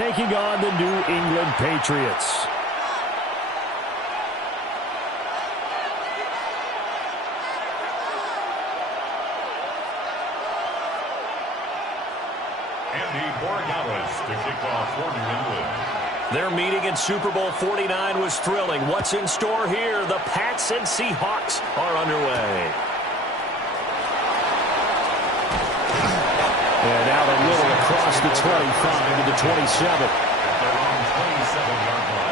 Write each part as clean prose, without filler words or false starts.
taking on the New England Patriots. To kick off for New England. Their meeting in Super Bowl 49 was thrilling. What's in store here? The Pats and Seahawks are underway. And out a little across the 25 to the 27. At their own 27-yard line.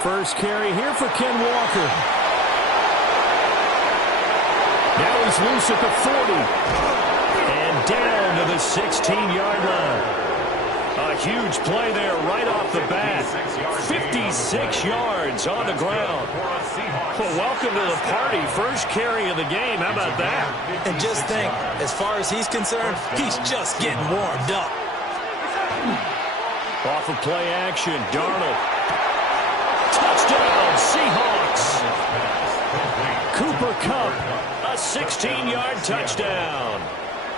First carry here for Ken Walker. Now he's loose at the 40. And down to the 16-yard line. A huge play there right off the bat. 56 yards on the ground. Well, welcome to the party. First carry of the game. How about that? And just think, as far as he's concerned, he's just getting warmed up. Off of play action, Darnold. Touchdown, Seahawks. Cooper Kupp, a 16-yard touchdown.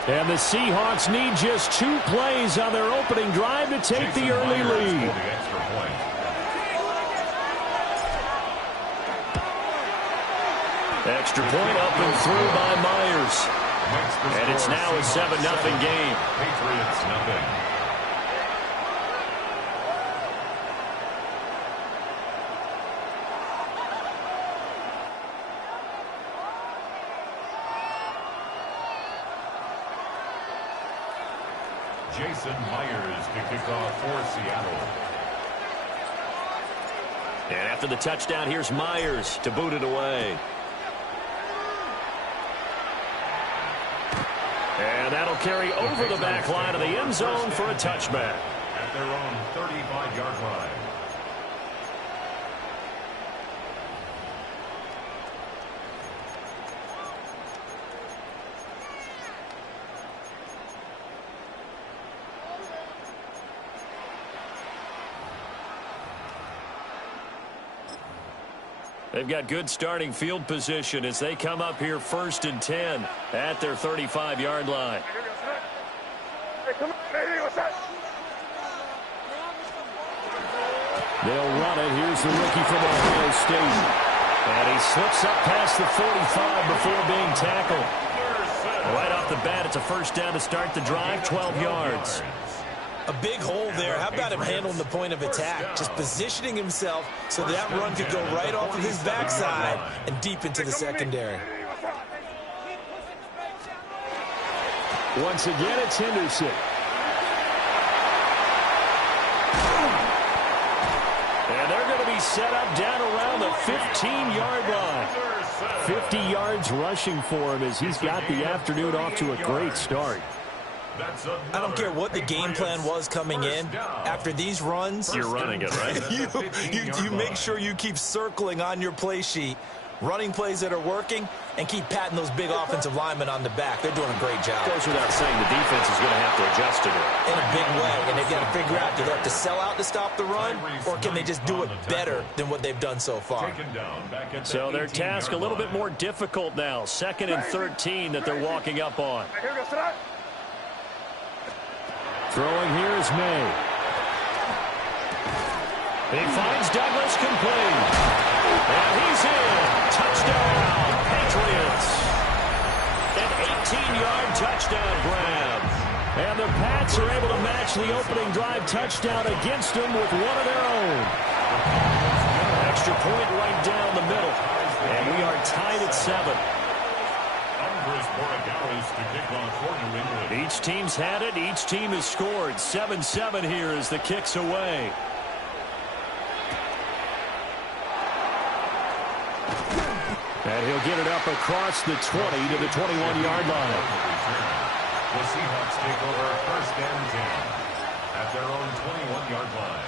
And the Seahawks need just 2 plays on their opening drive to take the early lead. Extra point up and through by Myers. And it's now a 7-0 game. Patriots nothing. Jason Myers to kick off for Seattle. And after the touchdown, here's Myers to boot it away. And that'll carry over the back line of the end zone for a touchback. At their own 35-yard line. They've got good starting field position as they come up here 1st and 10 at their 35-yard line. They'll run it. Here's the rookie from Ohio State. And he slips up past the 45 before being tackled. Right off the bat, it's a first down to start the drive, 12 yards. A big hole there. How about him handling the point of attack? Just positioning himself so that run could go right off of his backside and deep into the secondary. Once again, it's Henderson. And they're going to be set up down around the 15-yard line. 50 yards rushing for him as he's got the afternoon off to a great start. I don't care what the game plan was coming in. After these runs, you're running it, right? you make sure you keep circling on your play sheet, running plays that are working, and keep patting those big offensive linemen on the back. They're doing a great job. Goes without saying the defense is going to have to adjust to it. In a big way, and they've got to figure out, do they have to sell out to stop the run, or can they just do it better than what they've done so far? So their task a little bit more difficult now. 2nd and 13 that they're walking up on. Throwing here is May. He finds Douglas complete. And he's in. Touchdown, Patriots. An 18-yard touchdown grab. And the Pats are able to match the opening drive touchdown against them with one of their own. Extra point right down the middle. And we are tied at 7. Each team's had it. Each team has scored. 7-7 here as the kick's away. And he'll get it up across the 20 to the 21-yard line. The Seahawks take over 1st and 10 at their own 21-yard 21-yard line.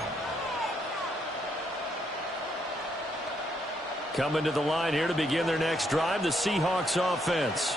Coming to the line here to begin their next drive, the Seahawks offense.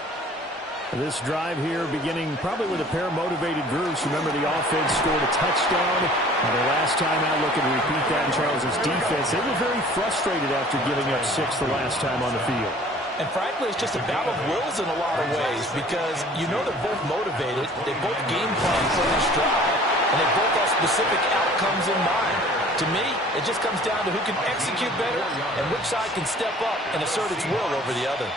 This drive here beginning probably with a pair of motivated groups. Remember, the offense scored a touchdown. Their last time out, looking to repeat that in Charles's defense. They were very frustrated after giving up 6 the last time on the field. And frankly, it's just a battle of wills in a lot of ways because you know they're both motivated. They both game plan for this drive, and they both have specific outcomes in mind. To me, it just comes down to who can execute better and which side can step up and assert its will over the other.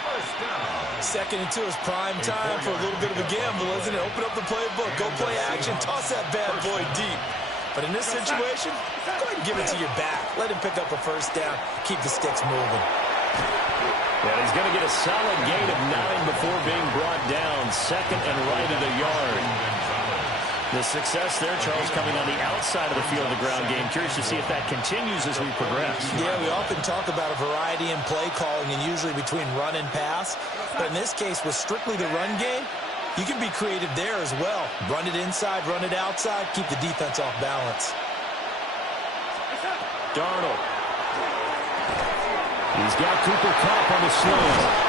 2nd and 2 is prime time for a little bit of a gamble, isn't it? Open up the playbook, go play action, toss that bad boy deep. But in this situation, go ahead and give it to your back. Let him pick up a first down, keep the sticks moving. And he's going to get a solid gain of 9 before being brought down. 2nd and right at a yard. The success there, Charles, coming on the outside of the field of the ground game. Curious to see if that continues as we progress. Yeah, we often talk about a variety in play calling and usually between run and pass. But in this case, with strictly the run game, you can be creative there as well. Run it inside, run it outside, keep the defense off balance. Darnold. He's got Cooper Kupp on the slant.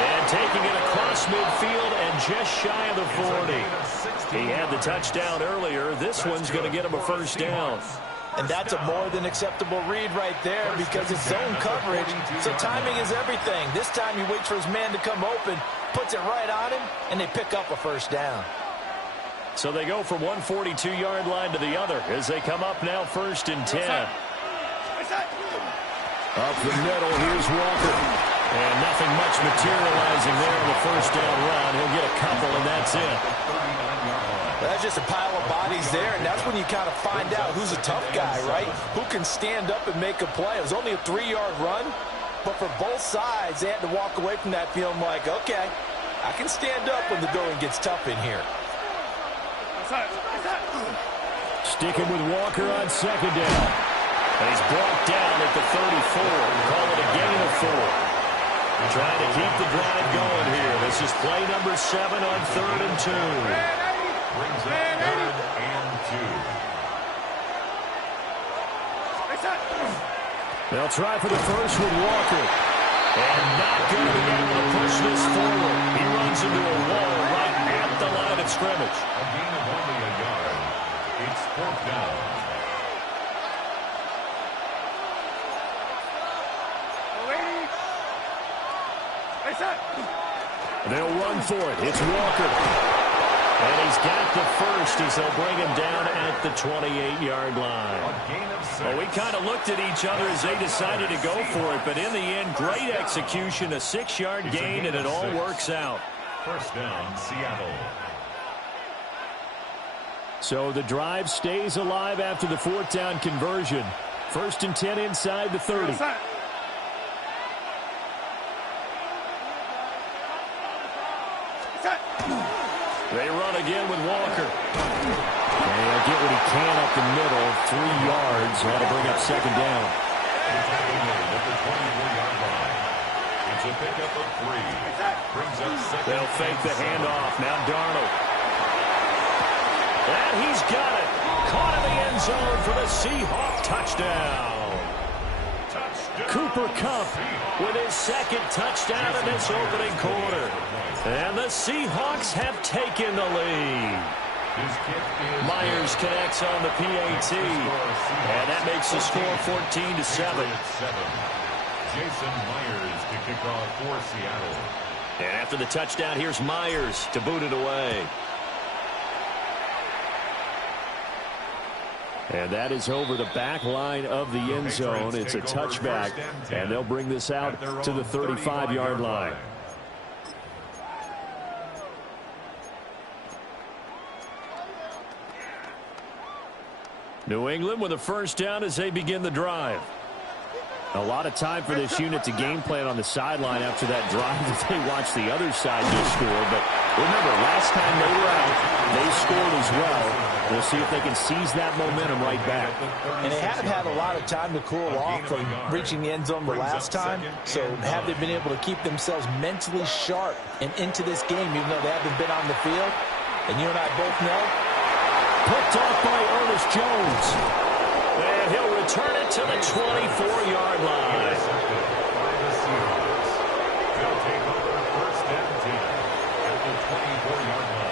And taking it across midfield and just shy of the 40. He had the touchdown earlier. This one's going to get him a first down. And that's a more than acceptable read right there because it's zone coverage, so timing is everything. This time he waits for his man to come open, puts it right on him, and they pick up a first down. So they go from one 42-yard line to the other as they come up now 1st and 10. Up the middle, here's Walker. And nothing much materializing there on the first down run. He'll get a couple, and that's it. That's just a pile of bodies there, and that's when you kind of find out who's a tough guy, right? Who can stand up and make a play. It was only a 3-yard run, but for both sides, they had to walk away from that feeling like, okay, I can stand up when the going gets tough in here. Sticking with Walker on 2nd down. And he's brought down at the 34. Call it a gain of 4. Trying to keep the drive going here. This is play number 7 on 3rd and 2. Brings up 3rd and 2. They'll try for the first with Walker. And not going to be able to push this forward. He runs into a wall right at the line of scrimmage. A gain of only a yard. It's 4th down. They'll run for it. It's Walker. And he's got the first as they'll bring him down at the 28-yard line. Well, we kind of looked at each other as they decided to go for it, but in the end, great execution, a 6-yard gain, and it all works out. First down, Seattle. So the drive stays alive after the 4th down conversion. 1st and 10 inside the 30. They run again with Walker. And he'll get what he can up the middle. 3 yards. That'll bring up 2nd down. At the 24-yard line. It's a pickup of 3. Brings up 2nd. They'll fake the handoff. Now Darnold. And he's got it. Caught in the end zone for the Seahawk touchdown. Cooper Kupp with his 2nd touchdown in this opening quarter. And the Seahawks have taken the lead. Myers connects on the PAT. And that makes the score 14-7. Jason Myers to kick off for Seattle. And after the touchdown, here's Myers to boot it away. And that is over the back line of the end zone. It's a touchback, and they'll bring this out to the 35-yard line. New England with a first down as they begin the drive. A lot of time for this unit to game plan on the sideline after that drive that they watched the other side just score. But remember, last time they were out, they scored as well. We'll see if they can seize that momentum right back. And they have had a lot of time to cool off from reaching the end zone the last time. So have they been able to keep themselves mentally sharp and into this game, even though they haven't been on the field? And you and I both know. Picked off by Ernest Jones. And he'll return it to the 24-yard line. They'll take over first and 10 at the 24-yard line.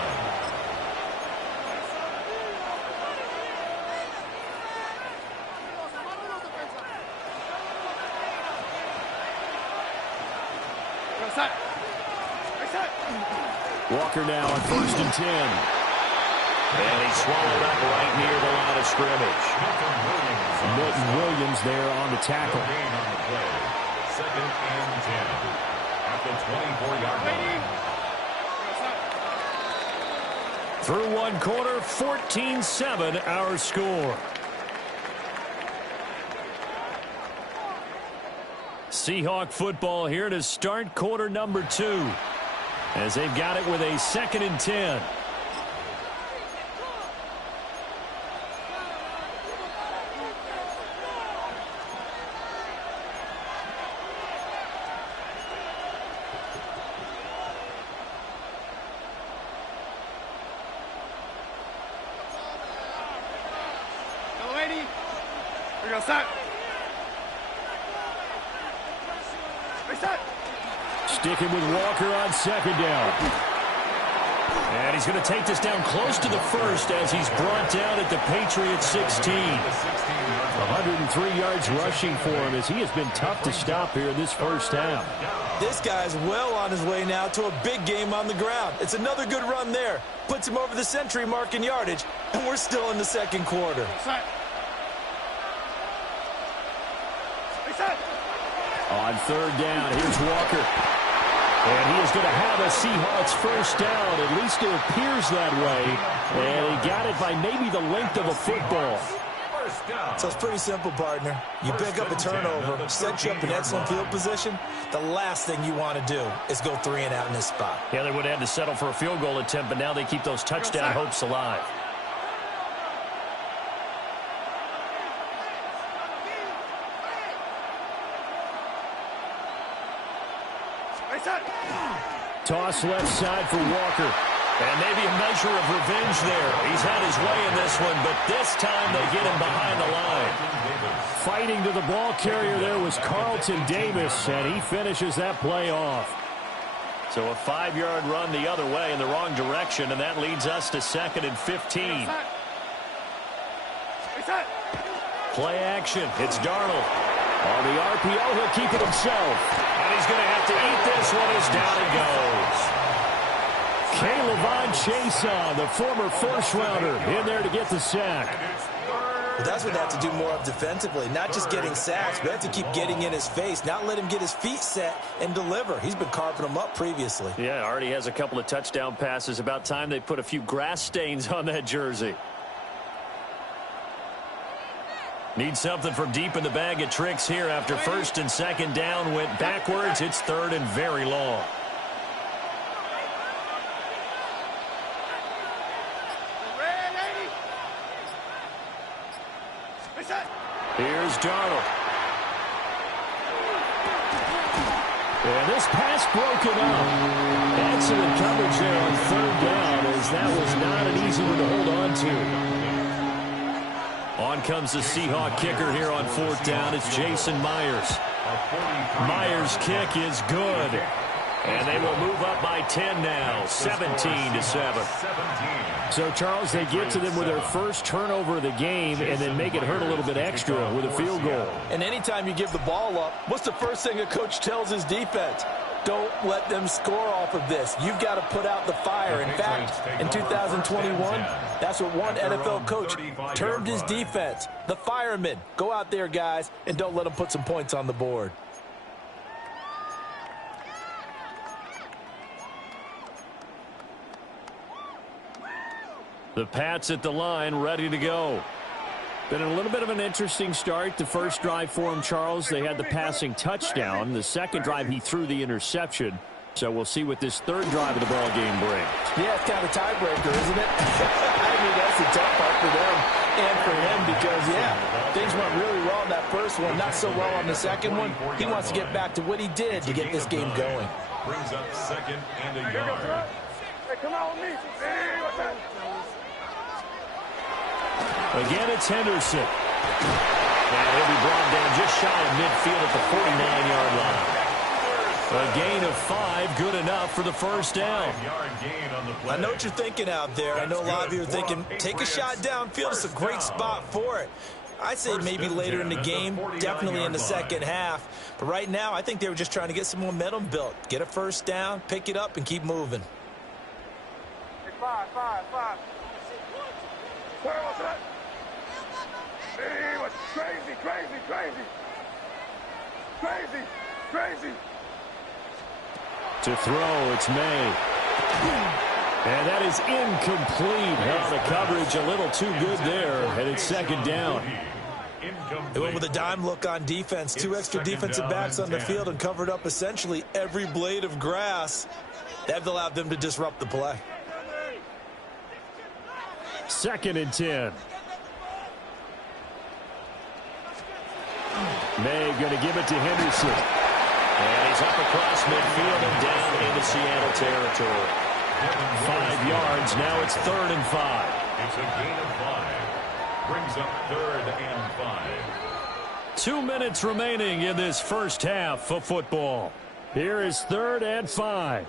Walker now on first and 10. And he's swallowed up right near the line of scrimmage. Milton Williams there on the tackle. Gain on the play. Second and 10 at the 24-yard line. Through one quarter, 14-7 our score. Seahawk football here to start quarter number 2. As they've got it with a second and 10. Sticking with Walker on second down. And he's going to take this down close to the first as he's brought down at the Patriots 16. 103 yards rushing for him as he has been tough to stop here in this first half. This guy's well on his way now to a big game on the ground. It's another good run there. Puts him over the century mark in yardage, and we're still in the second quarter. On third down, here's Walker. And he is going to have a Seahawks first down. At least it appears that way. And he got it by maybe the length of a football. So it's pretty simple, partner. You pick up a turnover, set you up in excellent field position. The last thing you want to do is go 3 and out in this spot. Yeah, they would have had to settle for a field goal attempt, but now they keep those touchdown hopes alive. Toss left side for Walker. And maybe a measure of revenge there. He's had his way in this one, but this time they get him behind the line. Fighting to the ball carrier there was Carlton Davis, and he finishes that play off. So a 5-yard run the other way in the wrong direction, and that leads us to second and 15. Play action. It's Darnold. On the RPO, he'll keep it himself. And he's going to have to eat this one as down it goes. K'Lavon Chaisson, the former first-rounder, in there to get the sack. But that's what they have to do more of defensively, not just getting sacks, but they have to keep getting in his face, not let him get his feet set and deliver. He's been carping them up previously. Yeah, already has a couple of touchdown passes. About time they put a few grass stains on that jersey. Need something from deep in the bag of tricks here after first and second down went backwards. It's third and very long. Here's Darnold. And this pass broken up. Excellent coverage there on third down, as that was not an easy one to hold on to. On comes the Seahawk kicker here on fourth down. It's Jason Myers. Myers' kick is good. And they will move up by 10 now, 17-7. So, Charles, they get to them with their first turnover of the game and then make it hurt a little bit extra with a field goal. And anytime you give the ball up, what's the first thing a coach tells his defense? Don't let them score off of this. You've got to put out the fire. In fact, in 2021, that's what one NFL coach termed his defense. The firemen. Go out there, guys, and don't let them put some points on the board. The Pats at the line, ready to go. Been a little bit of an interesting start. The first drive for him, Charles, they had the passing touchdown. The second drive, he threw the interception. So we'll see what this third drive of the ball game brings. Yeah, it's kind of a tiebreaker, isn't it? I mean, that's the tough part for them and for him because, yeah, things went really well in that first one, not so well on the second one. He wants to get back to what he did to get this game going. Brings up second and a yard. Hey, come on with me. Again, it's Henderson. And he'll be brought down just shy of midfield at the 49-yard line. A gain of 5, good enough for the first down. I know what you're thinking out there. I know a lot of you are thinking, take a shot downfield. It's a great spot for it. I'd say maybe later in the game, definitely in the second half. But right now, I think they were just trying to get some momentum built. Get a first down, pick it up, and keep moving. Five. Where was that? He was crazy. To throw, it's May. And that is incomplete. Oh, the coverage a little too good there, and it's second down. They went with a dime look on defense. 2 extra defensive backs on the field and covered up essentially every blade of grass. That allowed them to disrupt the play. 2nd and 10. May going to give it to Henderson. And he's up across midfield and down into Seattle territory. 5 yards. Now it's 3rd and 5. It's a gain of 5. Brings up 3rd and 5. 2 minutes remaining in this first half of football. Here is 3rd and 5.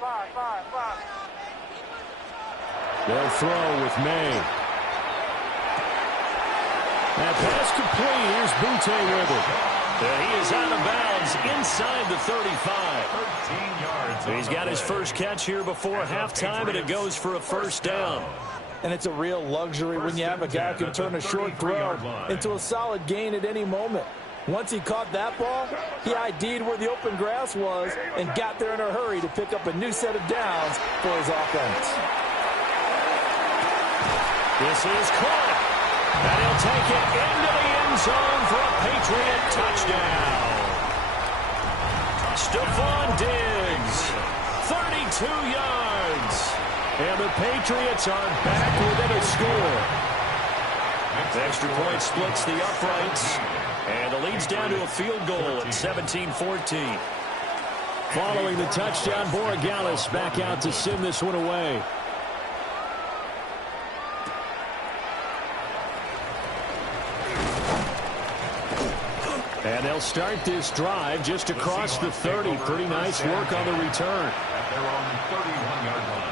Five. They'll throw with May. That pass complete. Here's Butte with it. And he is out of bounds inside the 35. 13 yards. He's got his first catch here before halftime, and it goes for a first down. And it's a real luxury when you have a guy who can turn a short throw into a solid gain at any moment. Once he caught that ball, he ID'd where the open grass was and got there in a hurry to pick up a new set of downs for his offense. This is caught. And he'll take it into the end zone for a Patriot touchdown. Stephon Diggs, 32 yards. And the Patriots are back within a score. The extra point splits the uprights. And the lead's down to a field goal at 17-14. Following the touchdown, Borregales back out to send this one away. And they'll start this drive just across the 30. Pretty nice work on the return. At their own 31-yard line.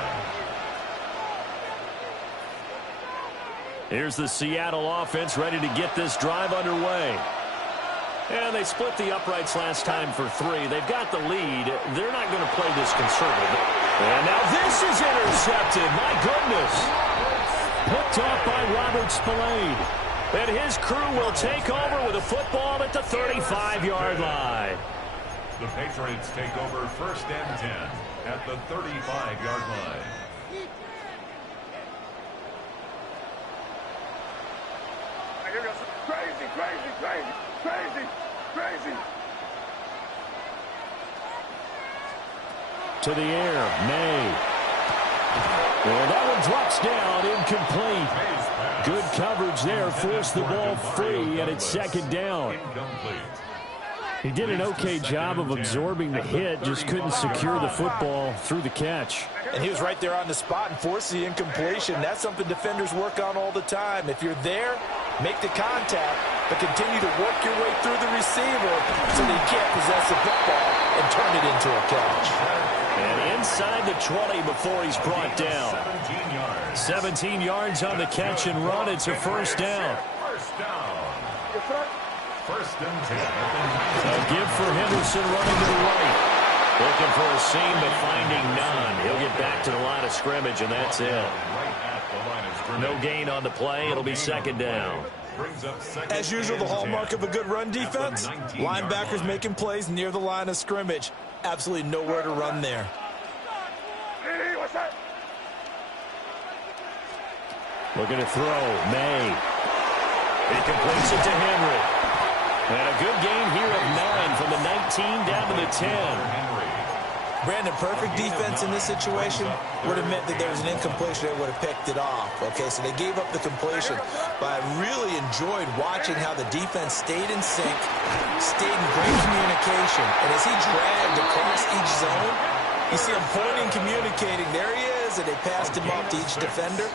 Here's the Seattle offense ready to get this drive underway. And they split the uprights last time for 3. They've got the lead. They're not going to play this conservative. And now this is intercepted. My goodness. Picked off by Robert Spillane. And his crew will take over with a football at the 35-yard line. The Patriots take over 1st and 10 at the 35-yard line. Here goes crazy. To the air, May. And that one drops down, incomplete. Good coverage there, forced the ball free, and it's 2nd down. He did an okay job of absorbing the hit, just couldn't secure the football through the catch. And he was right there on the spot and forced the incompletion. That's something defenders work on all the time. If you're there, make the contact, but continue to work your way through the receiver so that he can't possess the football and turn it into a catch. And inside the 20 before he's brought down. 17 yards on the catch and run. It's a first down. First and 10. A give for Henderson running to the right. Looking for a seam, but finding none. He'll get back to the line of scrimmage, and that's it. No gain on the play. It'll be 2nd down. As usual, the hallmark of a good run defense, linebackers making plays near the line of scrimmage. Absolutely nowhere to run there. Hey, what's that? Looking to throw, May. He completes it to Henry. And a good gain here of 9 from the 19 down to the 10. Brandon, perfect defense in this situation would have meant that there was an incompletion. They would have picked it off. Okay, so they gave up the completion. But I really enjoyed watching how the defense stayed in sync, stayed in great communication. And as he dragged across each zone, you see him pointing, communicating. There he is, and they passed him off to each defender.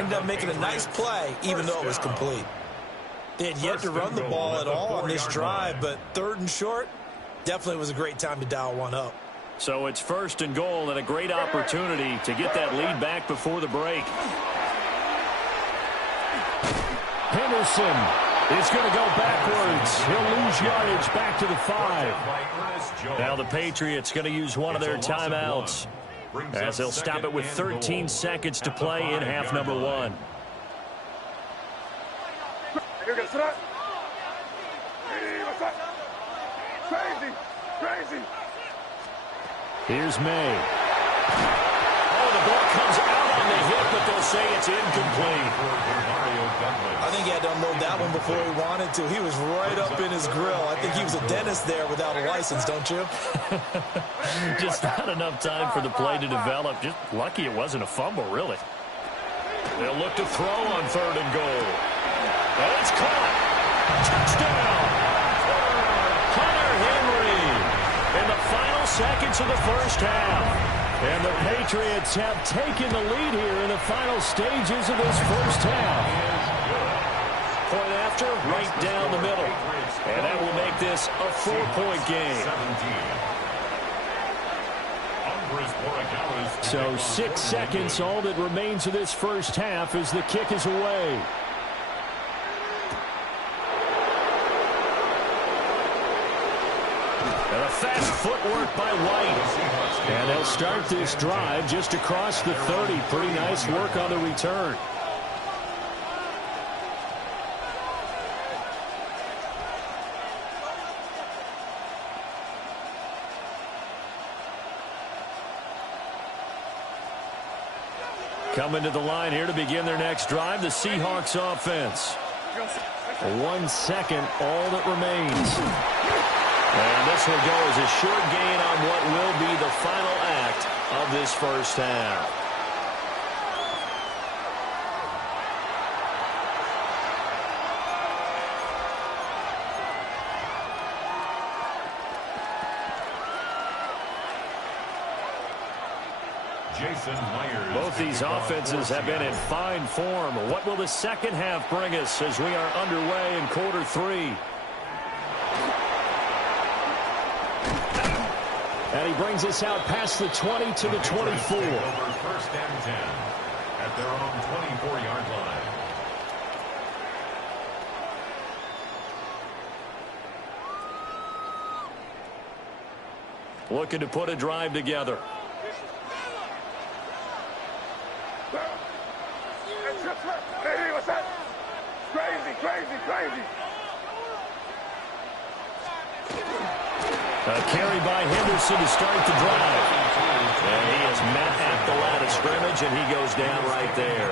Ended up making a nice play, even though it was complete. They had yet to run the ball at all on this drive, but 3rd and short, definitely was a great time to dial one up. So it's 1st and goal and a great opportunity to get that lead back before the break. Henderson is going to go backwards. He'll lose yardage back to the 5. Now the Patriots going to use one of their timeouts as they'll stop it with 13 seconds to play in half number 1. Here's May. Oh, the ball comes out on the hit, but they'll say it's incomplete. I think he had to unload that one before he wanted to. He was right up in his grill. I think he was a dentist there without a license, don't you? Just not enough time for the play to develop. Just lucky it wasn't a fumble, really. They'll look to throw on 3rd and goal. And it's caught. Touchdown. Hunter Henry in the final seconds of the first half. And the Patriots have taken the lead here in the final stages of this first half. Point after, right down the middle. And that will make this a 4-point game. So 6 seconds, all that remains of this first half as the kick is away. And a fast footwork by White. And they'll start this drive just across the 30. Pretty nice work on the return. Coming to the line here to begin their next drive, the Seahawks offense. 1 second, all that remains. And this will go as a short gain on what will be the final act of this first half. Both these offenses have been in fine form. What will the second half bring us as we are underway in quarter 3? And he brings us out past the 20 to the 24. 1st and 10 at their own 24-yard line. Looking to put a drive together. A carry by Henderson to start the drive. And he is met at the line of scrimmage, and he goes down right there.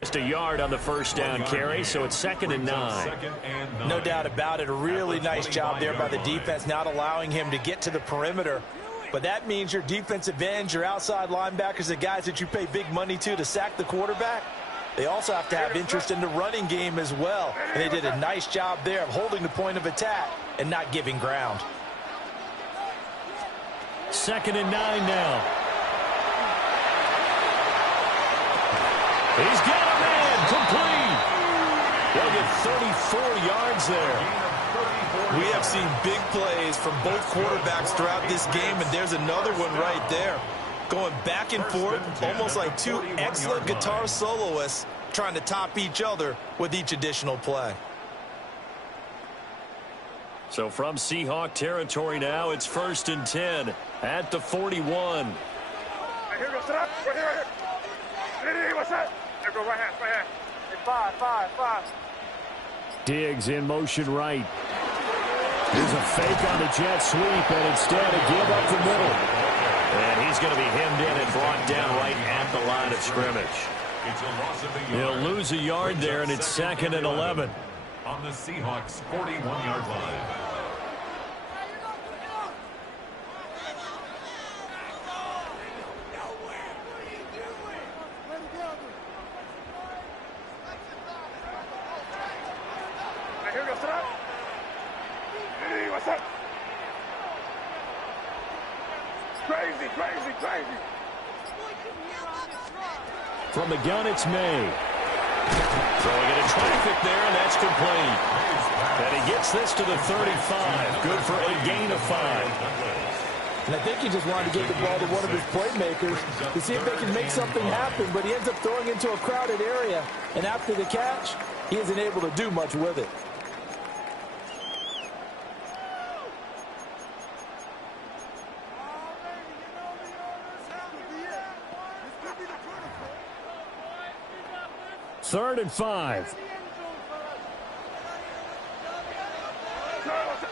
Just a yard on the first down carry, so it's 2nd and 9. No doubt about it. A really nice job there by the defense, not allowing him to get to the perimeter. But that means your defensive ends, your outside linebackers, the guys that you pay big money to sack the quarterback, they also have to have interest in the running game as well. And they did a nice job there of holding the point of attack and not giving ground. 2nd and 9 now. He's got a man complete. They'll get 34 yards there. We have seen big plays from both quarterbacks throughout this game, and there's another one right there. Going back and forth, almost like two excellent guitar soloists trying to top each other with each additional play. So from Seahawk territory now, it's 1st and 10 at the 41. Diggs in motion right. Here's a fake on the jet sweep, and instead a give up the middle. And he's going to be hemmed in and brought down right at the line of scrimmage. It's a loss of a yard. He'll lose a yard there, and it's 2nd and 11. On the Seahawks' 41-yard line. Here goes it up. Hey, what's up? Crazy, crazy, crazy. From the gun, it's May. Throwing into traffic there, and that's complete. And he gets this to the 35. Good for a gain of 5. And I think he just wanted to get the ball to one of his playmakers to see if they can make something happen, but he ends up throwing into a crowded area. And after the catch, he isn't able to do much with it. Third and 5.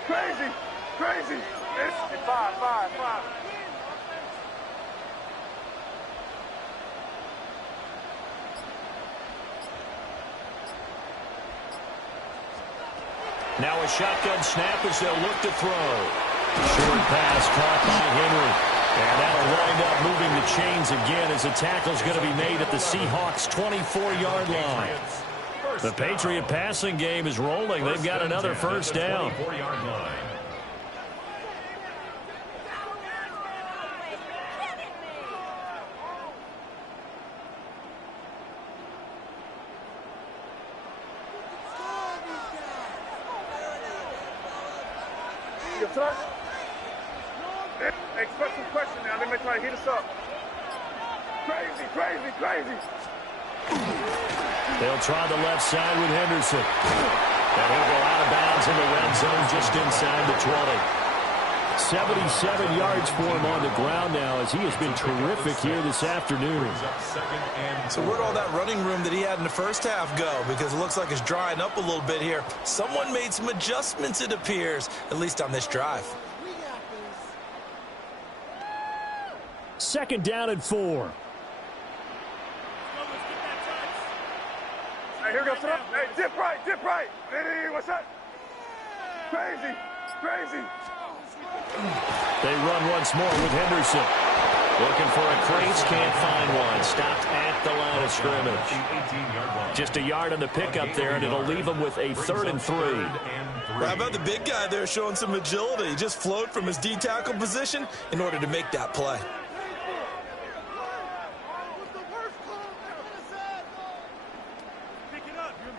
Crazy, crazy. It's 5. Now a shotgun snap as they'll look to throw. Short pass caught by Henry. And that'll wind up moving the chains again as the tackle's going to be made at the Seahawks' 24-yard line. The Patriot passing game is rolling. They've got another first down. 24-yard line. Yes, sir. Expect some question now. They may try to hit us up. Crazy, crazy, crazy. They'll try the left side with Henderson. And he'll go out of bounds in the red zone just inside the 20. 77 yards for him on the ground now as he has been terrific here this afternoon. So where'd all that running room that he had in the first half go? Because it looks like it's drying up a little bit here. Someone made some adjustments, it appears, at least on this drive. 2nd down and 4. Hey, here goes it up. Hey, dip right, dip right. Hey, what's up? Crazy, crazy. They run once more with Henderson. Looking for a crease, can't find one. Stopped at the line of scrimmage. Just a yard on the pickup there, and it'll leave them with a 3rd and 3. How about the big guy there showing some agility? He just flowed from his D-tackle position in order to make that play.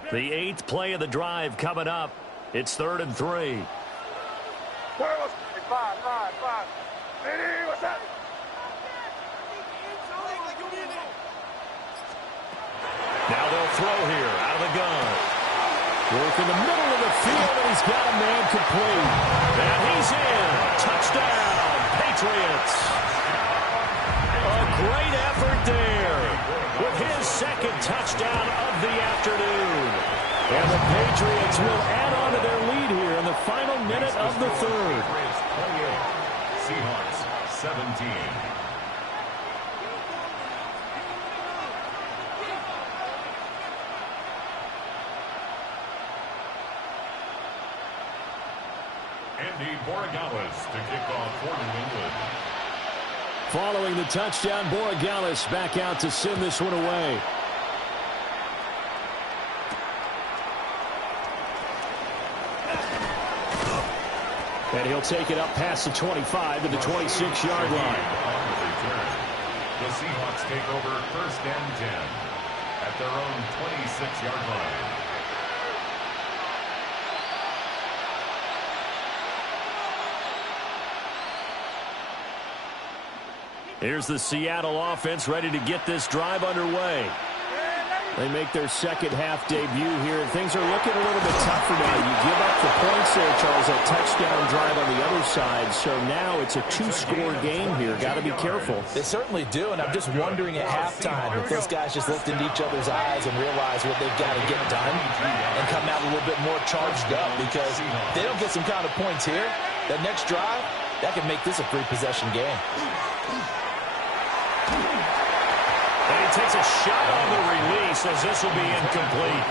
The 8th play of the drive coming up. It's 3rd and 3. Five. Hey, what's up? Now they'll throw here out of the gun. Work in the middle of the field, and he's got a man complete. And he's in. Touchdown, Patriots. A great effort there with his 2nd touchdown of the afternoon. And the Patriots will add on to their lead here in the final minute of the 3rd. Seahawks 17. Andy Borregales to kick off for New England. Following the touchdown, Borregales back out to send this one away. And he'll take it up past the 25 to the 26-yard line. The Seahawks take over 1st and 10 at their own 26-yard line. Here's the Seattle offense ready to get this drive underway. They make their 2nd half debut here, and things are looking a little bit tougher now. You give up the points there, Charles, that touchdown drive on the other side. So now it's a 2-score game here. Got to be careful. They certainly do, and I'm just wondering at halftime if those guys just looked into each other's eyes and realized what they've got to get done and come out a little bit more charged up, because if they don't get some kind of points here, that next drive, that could make this a 3-possession game. And he takes a shot on the release as this will be incomplete.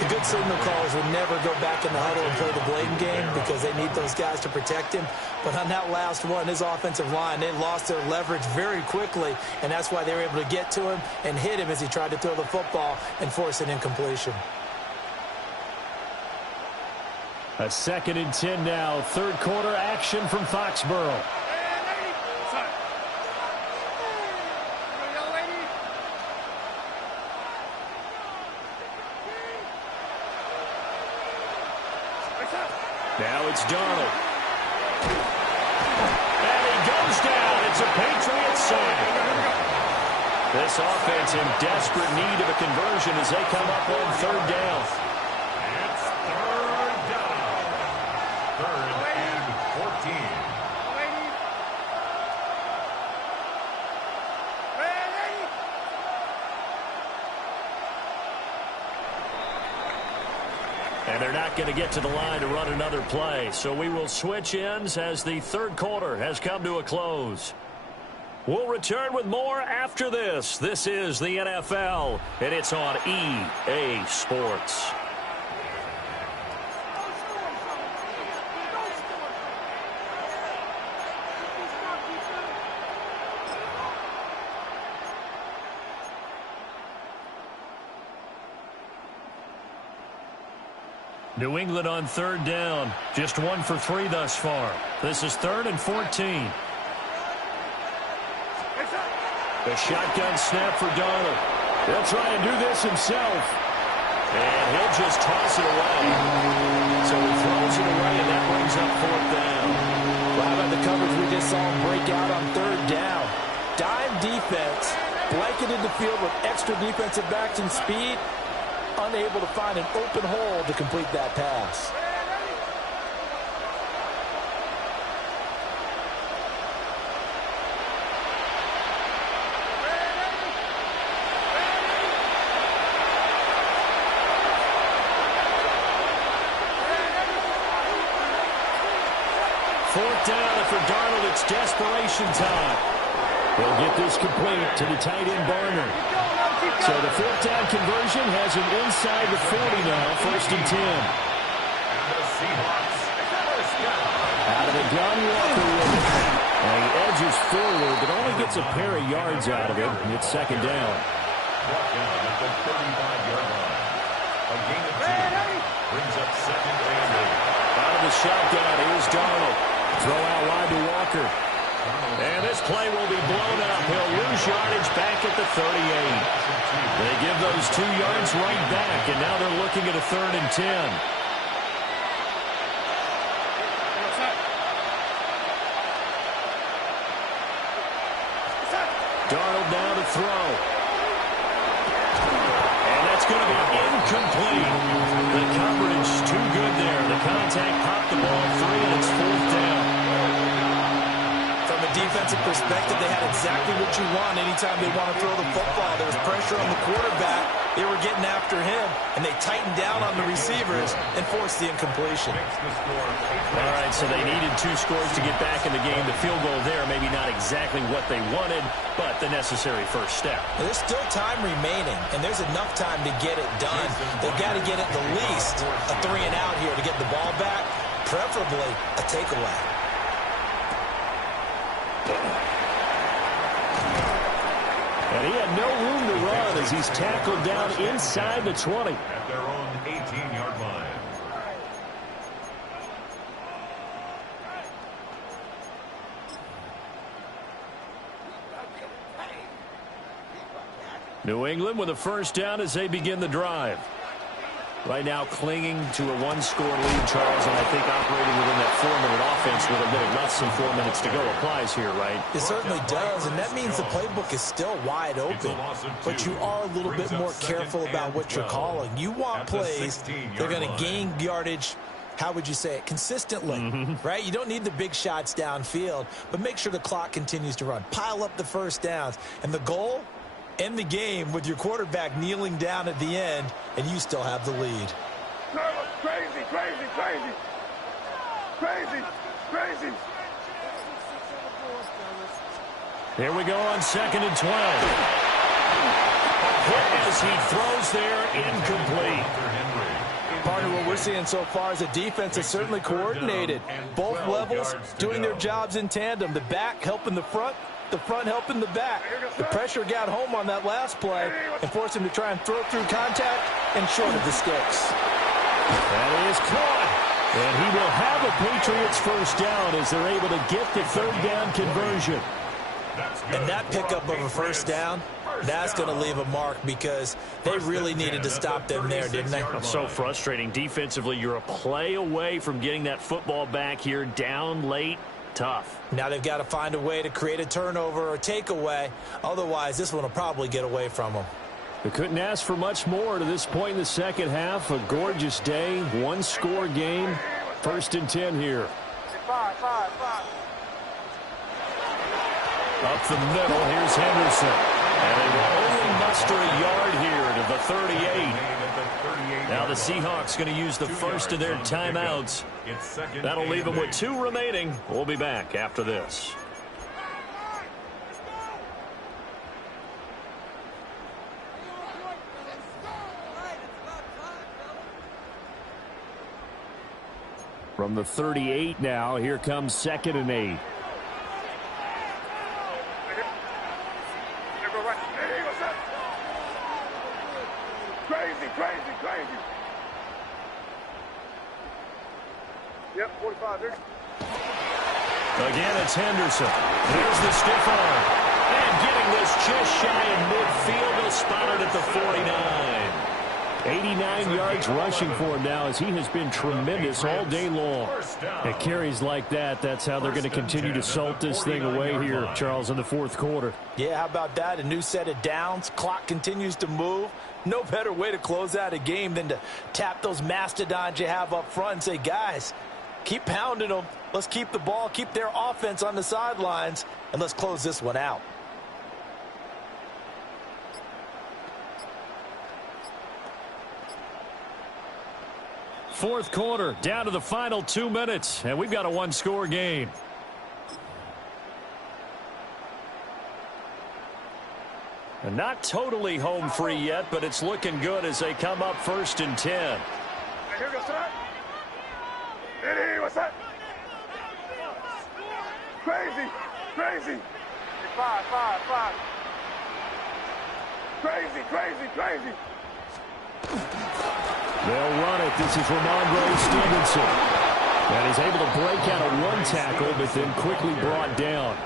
The good signal callers would never go back in the huddle and play the blame game because they need those guys to protect him. But on that last one, his offensive line, they lost their leverage very quickly, and that's why they were able to get to him and hit him as he tried to throw the football and force an incompletion. A 2nd and 10 now. Third quarter action from Foxborough. Now it's Darnold. And he goes down. It's a Patriot sack. This offense in desperate need of a conversion as they come up on 3rd down. It's 3rd down. 3rd and 14. And they're not going to get to the line to run another play. So we will switch ends as the 3rd quarter has come to a close. We'll return with more after this. This is the NFL, and it's on EA Sports. New England on 3rd down. Just 1 for 3 thus far. This is 3rd and 14. The shotgun snap for Darnold. He'll try and do this himself. And he'll just toss it away. So he throws it away, and that brings up 4th down. Well, how about the coverage we just saw him break out on 3rd down? Dime defense, blanketed the field with extra defensive backs and speed, unable to find an open hole to complete that pass. Fourth down, and for Darnold, it's desperation time. He'll get this complete to the tight end Barner. So the 4th down conversion has him inside the 40 now, 1st and 10. The Seahawks, 1st down. Out of the gun, Walker with it. And he edges forward, but only gets a pair of yards out of it. It's 2nd down. Brought down at the 35-yard line. A gain of 2 brings up 2nd and 8. Out of the shotgun, here's Darnold. Throw out wide to Walker. And this play will be blown up. He'll lose yardage back at the 38. They give those 2 yards right back, and now they're looking at a 3rd and 10. Darnold now to throw. And that's going to be incomplete. The coverage too good there. The contact popped the ball free, and it's 4th down. From a defensive perspective, they had exactly what you want anytime they want to throw the football. There was pressure on the quarterback. They were getting after him, and they tightened down on the receivers and forced the incompletion. All right, so they needed 2 scores to get back in the game. The field goal there, maybe not exactly what they wanted, but the necessary first step. Now, there's still time remaining, and there's enough time to get it done. They've got to get at the least a 3 and out here to get the ball back, preferably a takeaway. And he had no room to run as he's tackled down inside the 20. At their own 18-yard line. New England with a 1st down as they begin the drive. Right now clinging to a 1-score lead, Charles, and I think operating within that 4-minute offense with a little less than 4 minutes to go applies here, right? It certainly does, and that means the playbook is still wide open. But you are a little bit more careful about what you're calling. You want plays that are going to gain yardage, how would you say it, consistently, right? You don't need the big shots downfield, but make sure the clock continues to run. Pile up the 1st downs, and the goal, end the game with your quarterback kneeling down at the end, and you still have the lead. Crazy, crazy, crazy. Crazy, crazy. Here we go on 2nd and 12. Hit as he throws there, incomplete. Partner, what we're seeing so far is the defense is certainly coordinated. Both levels doing their jobs in tandem. The back helping the front helping the back. The pressure got home on that last play and forced him to try and throw through contact and short of the sticks. That is caught. And he will have a Patriots first down as they're able to get the third down conversion. And that pickup of a first down, that's going to leave a mark because they really needed to stop them there, didn't they? So frustrating. Defensively, you're a play away from getting that football back here down late. Tough. Now they've got to find a way to create a turnover or takeaway. Otherwise, this one will probably get away from them. They couldn't ask for much more to this point in the second half. A gorgeous day, one-score game. 1st and 10 here. Five. Up the middle, here's Henderson. And they will only muster a yard here to the 38. Now the Seahawks going to use the first of their timeouts. That'll leave them with 2 remaining. We'll be back after this. From the 38 now, here comes 2nd and 8. Crazy. Yep, 45 there. Again, it's Henderson. Here's the stiff arm. And getting this just shy of midfield. He'll spot it at the 49. 89 yards rushing for him now as he has been tremendous all day long. At carries like that, that's how they're going to continue to salt this thing away here, Charles, in the 4th quarter. Yeah, how about that? A new set of downs. Clock continues to move. No better way to close out a game than to tap those mastodons you have up front and say, guys, keep pounding them. Let's keep the ball, keep their offense on the sidelines, and let's close this one out. Fourth quarter, down to the final 2 minutes, and we've got a one-score game. And not totally home free yet, but it's looking good as they come up 1st and 10. Hey, here goes that. Hey, what's that? Crazy. Hey, five. Crazy. They'll run it. This is Ramondre Stevenson. And he's able to break out of one tackle, but then quickly brought down.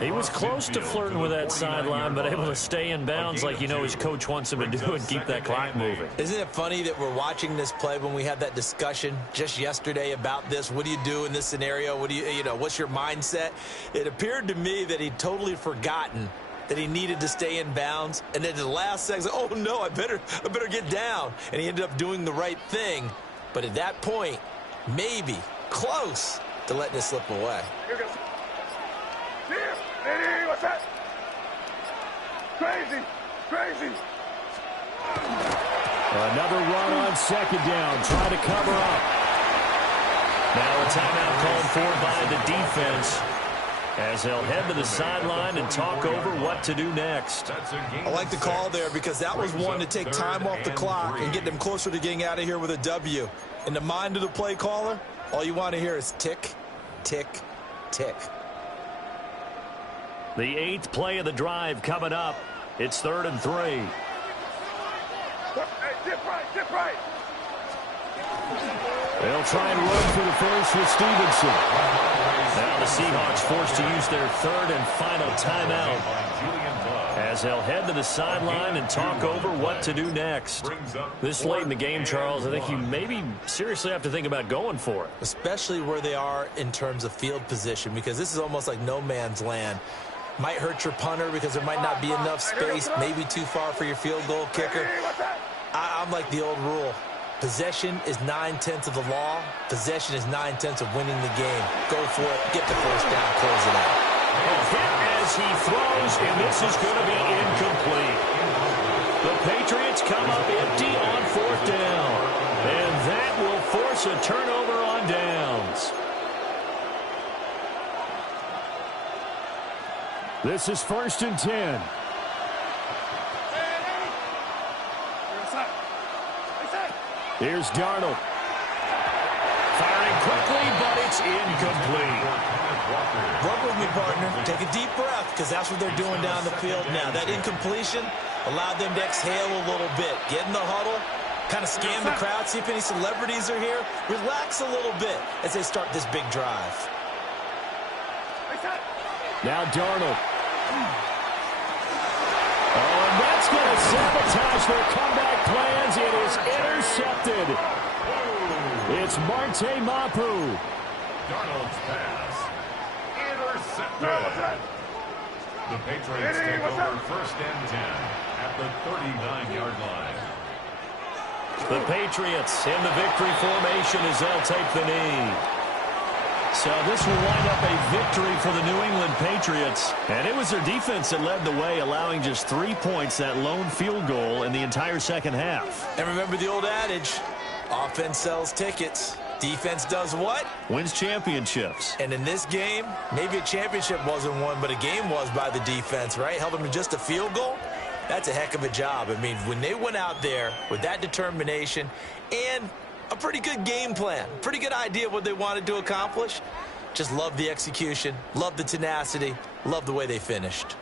He was close to flirting with that sideline, but able to stay in bounds like you know his coach wants him to do and keep that clock moving. Isn't it funny that we're watching this play when we had that discussion just yesterday about this? What do you do in this scenario? What's your mindset? It appeared to me that he'd totally forgotten that he needed to stay in bounds, and then at the last second, oh no, I better get down. And he ended up doing the right thing. But at that point, maybe close to letting it slip away. Hey, what's that? Crazy. Another run on 2nd down, trying to cover up. Now a timeout called for by the defense as they'll head to the sideline and talk over what to do next. I like the call there because that was one to take time off the clock and get them closer to getting out of here with a W. In the mind of the play caller, all you want to hear is tick, tick, tick. The 8th play of the drive coming up. It's 3rd and 3. Hey, dip right. They'll try and run for the first with Stevenson. Now the Seahawks forced to use their 3rd and final timeout as they'll head to the sideline and talk over what to do next. This late in the game, Charles, I think you maybe seriously have to think about going for it. Especially where they are in terms of field position, because this is almost like no man's land. Might hurt your punter because there might not be enough space, maybe too far for your field goal kicker. I'm like the old rule. Possession is 9/10 of the law. Possession is 9/10 of winning the game. Go for it. Get the first down. Close it out. Hit as he throws, and this is going to be incomplete. The Patriots come up empty on 4th down. And that will force a turnover on downs. This is 1st and 10. Here's Darnold. Firing quickly, but it's incomplete. Work with me, partner. Take a deep breath, because that's what they're doing down the field now. That incompletion allowed them to exhale a little bit. Get in the huddle, kind of scan the crowd, see if any celebrities are here. Relax a little bit as they start this big drive. Now Darnold. Oh, and that's going to sabotage their comeback plans. It is intercepted. It's Marte Mapu. Darnold's pass. Intercepted. The Patriots take over 1st and 10 at the 39-yard line. The Patriots in the victory formation as they'll take the knee. So this will wind up a victory for the New England Patriots. And it was their defense that led the way, allowing just 3 points, that lone field goal in the entire second half. And remember the old adage, offense sells tickets. Defense does what? Wins championships. And in this game, maybe a championship wasn't won, but a game was by the defense, right? Held them to just a field goal. That's a heck of a job. I mean, when they went out there with that determination and a pretty good game plan, pretty good idea of what they wanted to accomplish, just love the execution, love the tenacity, love the way they finished.